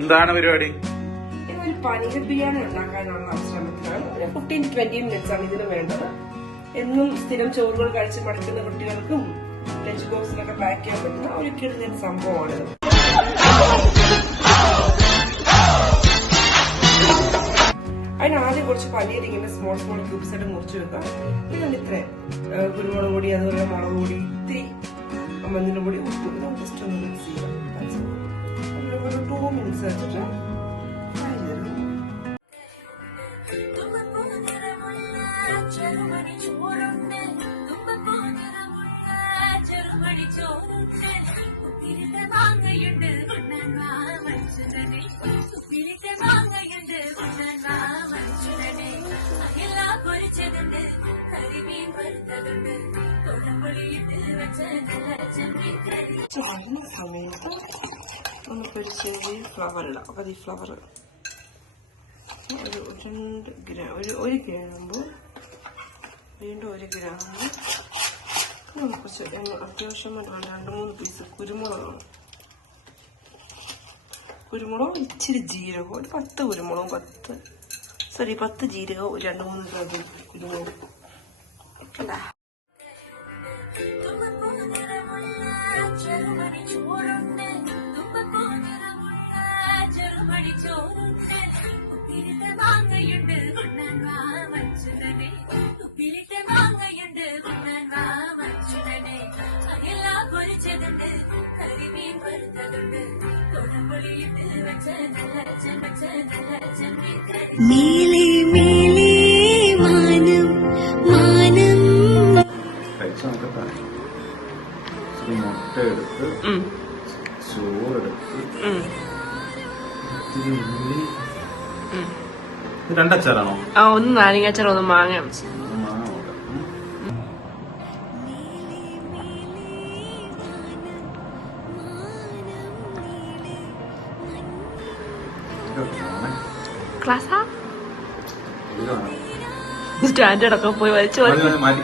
എന്താണ് പരിപാടി? ഒരു പനീർ ബിരിയാണി ഉണ്ടാക്കാനുള്ള ശ്രമത്തിലാണ്. 15-20 മിനിറ്റ്സ് ആണ് ഇതിന് വേണ്ടത്. എന്നും സ്ഥിരം ചോറുകൾ കഴിച്ച് മടുക്കുന്ന കുട്ടികൾക്കും ലഞ്ച് ബോക്സിലൊക്കെ പാക്ക് ചെയ്യാൻ പറ്റുന്ന ഒരു കിടന്ന സംഭവമാണിത്. അതിനാദ്യം കുറച്ച് പനീർ ഇങ്ങനെ സ്മോൾ ക്യൂബ്സ് ആയിട്ട് മുറിച്ച് വെക്കാം. ഇതാണ് ഇത്രയും കുരുമുളക് പൊടി, അതുപോലെ മുളക് പൊടി, ഇത്തിരി മഞ്ഞളും പൊടി, ഉപ്പ് ജസ്റ്റ് ഒന്ന് മിക്സ് ചെയ്യാം. 2 മിനിറ്റ്സ് വെച്ചിട്ട് ഫ്രൈ ചെയ്തെടുക്കും. ചാടുന്ന സമയത്ത് നമുക്കൊരു ചെറിയ ഫ്ലവർ ഇടാം. അപ്പൊ ഈ ഫ്ലവർ ഒരു 2 ഗ്രാം, ഒരു ഗ്രാമ്പ്, വീണ്ടും 1 ഗ്രാമ്പ്, കുറച്ച് അത്യാവശ്യം 2-3 പീസ് കുരുമുളകാണ്. കുരുമുളകും ഇച്ചിരി ജീരകവും, ഒരു 10 കുരുമുളകും, 10 ജീരകവും, 2-3 കുരുമുളകും. മേലെ മേലെ മാനം മാനം മുട്ട എടുത്ത്, ചോറെടുത്ത്, രണ്ടച്ചാറാണോ? ഒന്ന് നാരങ്ങാച്ചാർ, ഒന്ന് മാങ്ങ. ക്ലാസ്സാ സ്റ്റാൻഡേർഡ് ഒക്കെ പോയി വലിച്ചു മാറ്റി